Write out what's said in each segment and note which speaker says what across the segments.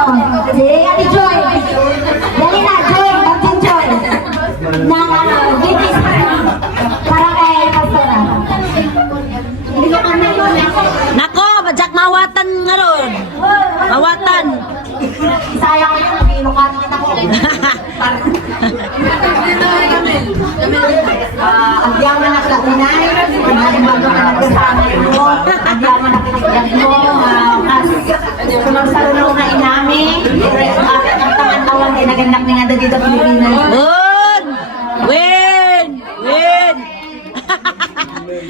Speaker 1: Oh, si Ate Joy. Dali na, Joy. Captain Joy. Ano, Gitis. Para kay Pastora.
Speaker 2: Nako, Jack mawatan nga ron. Mawatan.
Speaker 1: Sayang yun, binukat kita ko. Ah, ang diyan man nakaunay, ang bago ka nagkasama mo, ang diyan man nakikinig mo, sa lunong na inami, ah, ang taman-tawan ay nagandak ni nga dito sa Pilipinas.
Speaker 2: Win! Win! Win!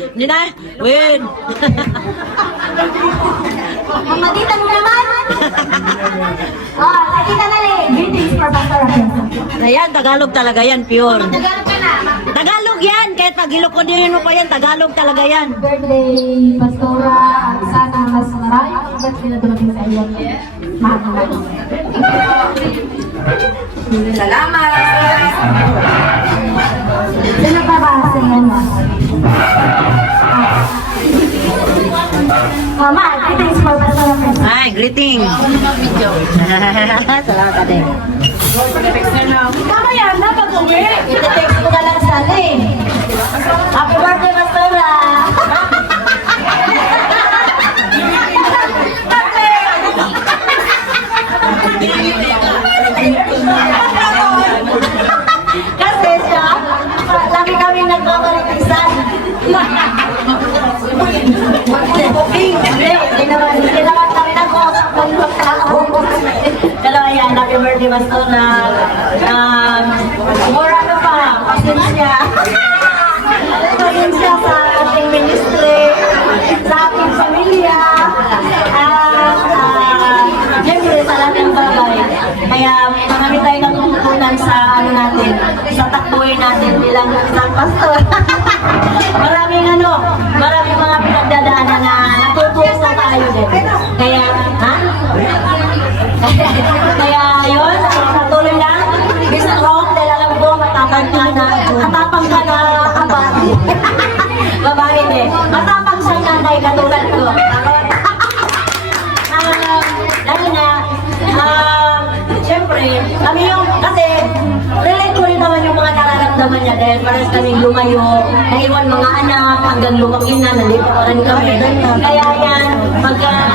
Speaker 2: Hindi na, win!
Speaker 1: Mamadita mo naman! Ah, nakita na rin, greetings Rafael.
Speaker 2: Ayan, Tagalog talaga yan, pure.
Speaker 1: Tagalog ka na.
Speaker 2: Tagalog yan! Kahit pag Ilocodinin mo pa yan, Tagalog talaga yan.
Speaker 1: birthday, Pastora, at sana mas maraming congrats na dumating sa iyo. Mahal na.
Speaker 3: Salamat!
Speaker 1: Sino pa ba sa iyo? Mama, greetings for Francis.
Speaker 2: Ay, greeting. Salamat ate.
Speaker 1: Tama yan, napag-uwi. Ite-text ko na lang sa Ali. Happy birthday, Pastora! Kasi siya, lagi kami nagkakaratisan. Booking. Hindi, hindi naman, hindi naman kami nag-uusap ng magkakaroon. Pero ayan, happy birthday, Pastora. Um, more ano pa, pasensya. Pasensya sa ating ministry, sa ating pamilya, at uh, siyempre sa lahat ng bagay. Kaya marami tayong natutunan sa ano natin, sa takbuhin natin bilang isang pastor. maraming ano, niya dahil pares kaming lumayo, naiwan mga anak, hanggang lumaki na, nandito pa rin kami. Kaya yan, pag, uh,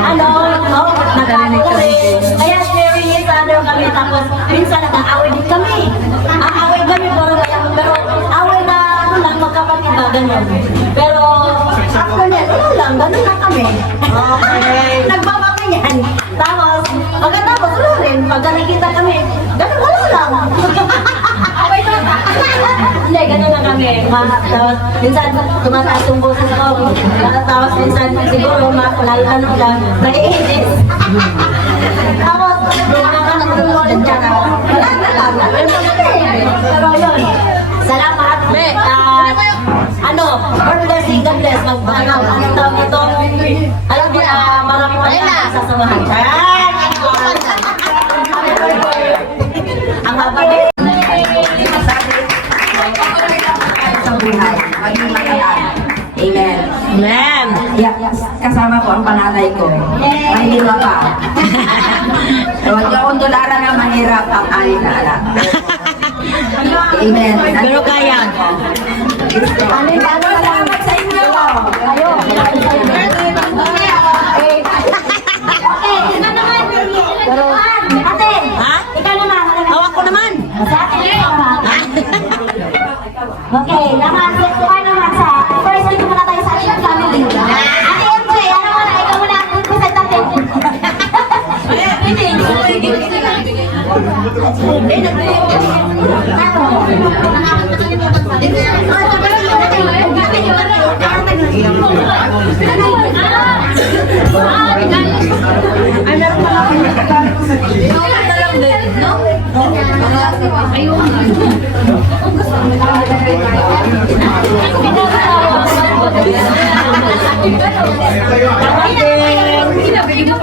Speaker 1: ano, oh, nag-aaway, kaya sharing each other kami, tapos minsan nag-aaway din kami. Aaway kami, pero, pero away na, ano lang, magkapatid ba, ganyan. Pero, after that, wala lang, ganun lang kami. Okay. Nagbabaki yan. Tapos, pagkatapos, wala rin. Pag nakikita kami, ganun, wala lang. Na? Hindi, ganun lang kami. Ma, tapos, minsan, tumataas yung boses ko. Tapos, minsan, siguro, ma, lalo ano lang, naiinis. Tapos, nakakatulungan ka na. Wala na lang. Pero yun, salamat. At, ano, God bless God bless. Mag, ano, anong tawag ito? Alam mo na, marami pa na sasamahan. Yan!
Speaker 3: Amen. Yeah, kasama ko ang panganay ko. Mahirap pa. Huwag niyo akong tularan na mahirap ang anin na anak. Amen.
Speaker 2: Pero kaya.
Speaker 1: Ano yung ano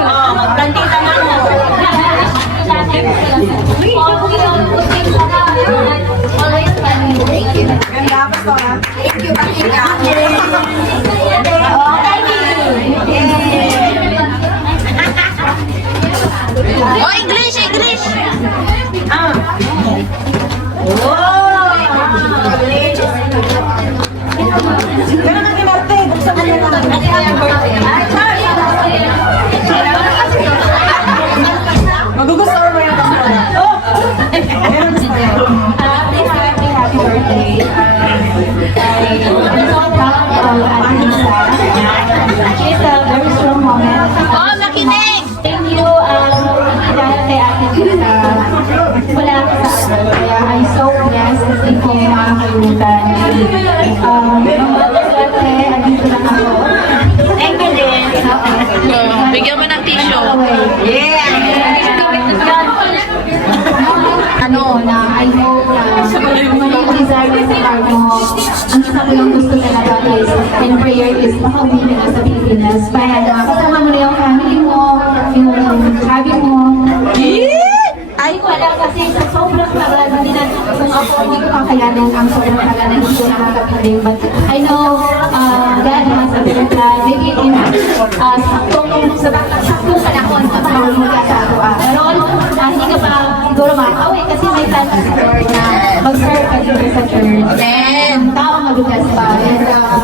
Speaker 2: Oh, magplantita na mo.
Speaker 3: Ganda pa to ha. Thank you, Patika.
Speaker 1: naman Whoa. Ng tissue.
Speaker 4: ano na I hope na maging desire mo sa heart mo. Ang isa ko lang gusto talaga is, and prayer is makauwi ka na sa Pilipinas. Mo na yung family mo, yung hobby mo. Ay, wala kasi sa sobrang tagal, hindi na, kung ako hindi ko kakayanin ang sobrang tagal na hindi ko. But I know, uh, God has a plan. Maybe in uh, saktong, sa saktong panahon, ka sa ako. Uh, pero uh, hindi ka pa siguro makakauwi kasi may plan sa Lord na mag-serve ka dito sa church. And tao madugas pa. And uh,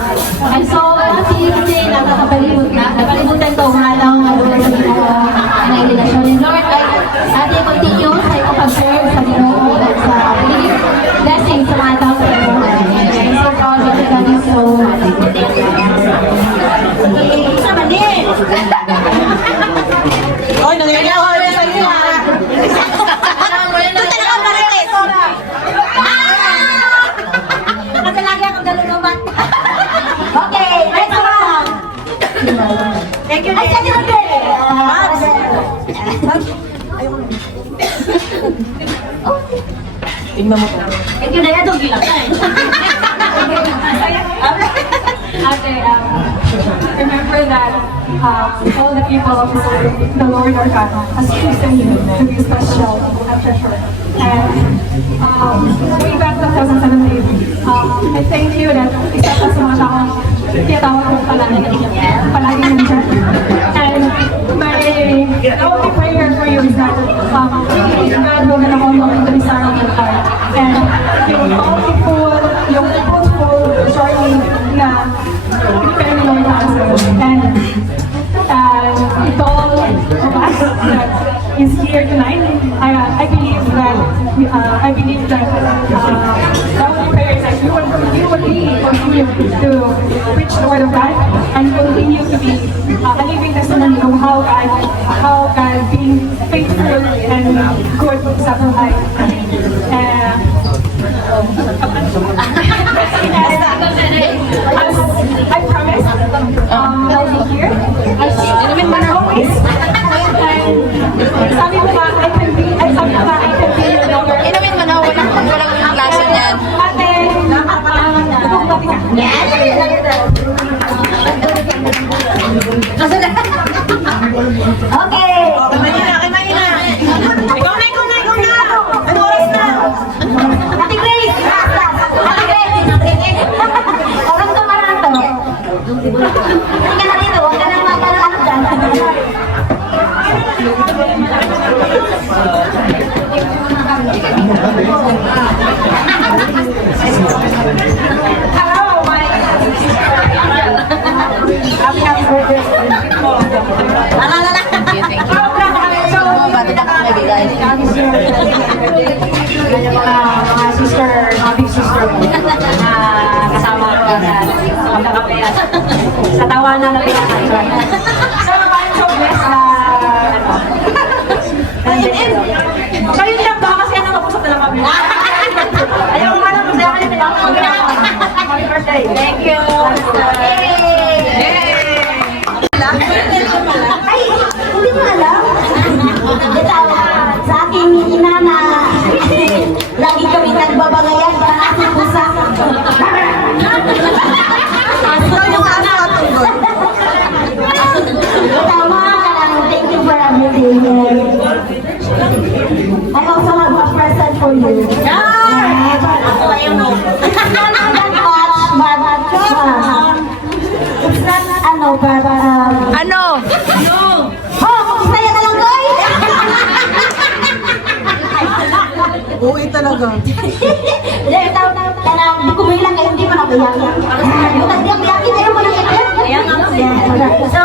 Speaker 4: I'm so happy kasi nakakapalibot na. Nakalimutan ko nga lang na doon sa ginagawa ng relasyon. And Lord, I, ate, continue sa ito
Speaker 2: Tingnan mo to. Thank you, Naya. Ito.
Speaker 4: Ate, um, remember that um, all the people of the Lord our God has chosen you to be special and treasure. And um, way back 2017, um, I thank you that isa ka sa mga taong tinatawag ko palagi palagi the word of God and continue to be uh, a living testimony of how God, how God being faithful and good sa buhay. Kasama ko sa pagkakapaya. Sa tawanan na pinakain. So, I'm so blessed na ano. nandito. So, yun lang ba? Kasi ano, mapusap na lang kami. Ayaw ko nga lang, masaya ka nila. Happy birthday.
Speaker 2: Thank you. Ay, hindi mo alam? Ito, sa aking ina na lagi kami nagbabagayan sa aking pusa. Ito yung aso at Tama ka lang. Thank you for everything. I also have a present for you. Yeah! Ako ayaw mo. It's not that much, but uh, it's not ano, but um,
Speaker 1: Ano?
Speaker 2: Oh, masaya na lang, Koy!
Speaker 5: Uwi talaga.
Speaker 2: Hindi, ito, kanang, di ko bilang kayo, hindi mo na. Yung hindi ang biyakin, ayaw mo na iyak. Kaya nga So,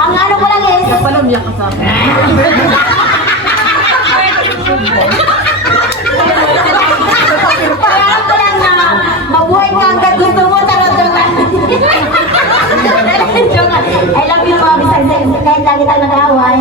Speaker 2: ang ano ko lang is,
Speaker 5: Palam ka sa akin.
Speaker 2: parang ko lang na mabuhay ka hanggang gusto mo, tarot joke lang. I love you, mga bisag kahit lagi tayo nag-away.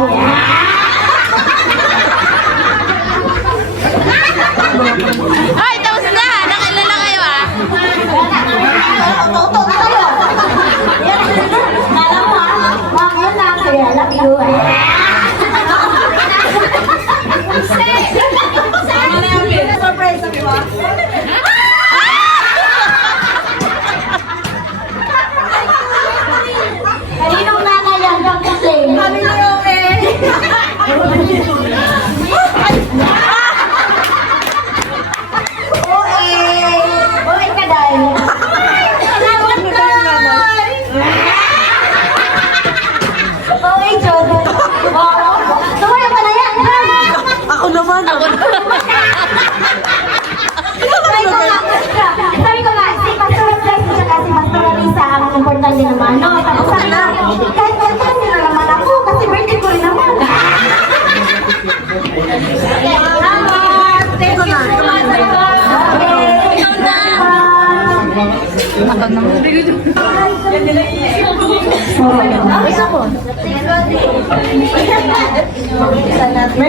Speaker 5: May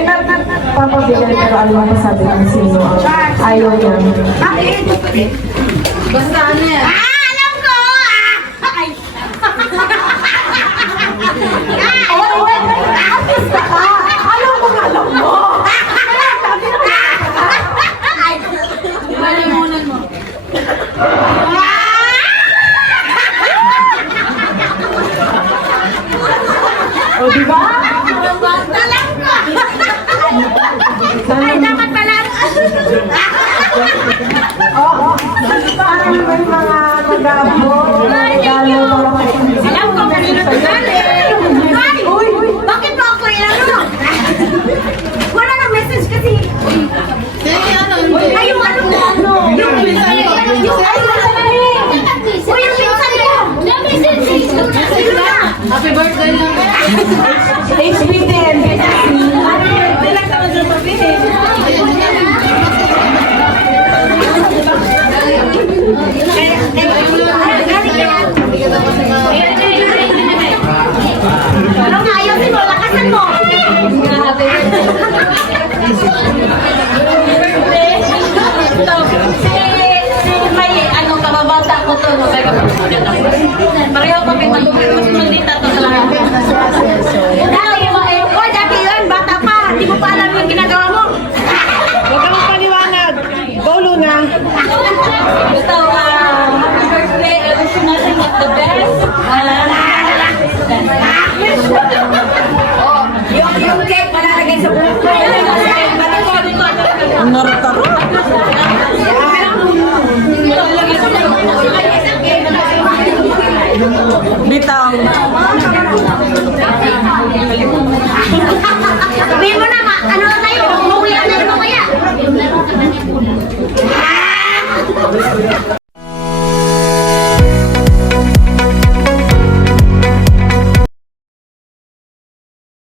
Speaker 5: nagpapabigay pero alam mo sabi ng sino ang ayaw niya.
Speaker 1: Bakit? Basta ano yan?
Speaker 2: Artista ka! Alam mo, alam mo!
Speaker 1: Malimunan mo.
Speaker 5: O, di ba?
Speaker 2: Ay, dapat pala!
Speaker 5: Oo. Parang may mga mag-aabot. Regalo, mga
Speaker 2: Alam ko kanino nagaling! Ay! Uy! Bakit mo ako inano? Wala nang message kasi. Ay, yung ano mo, ano? Yung pinsan ko. Yung ay, sandali. Uy, yung pinsan ko. Yung. Sino na?
Speaker 1: Happy birthday lang.
Speaker 5: HBTN.
Speaker 1: Ko to, no? Pero pareho kami mas maldita to sa lahat.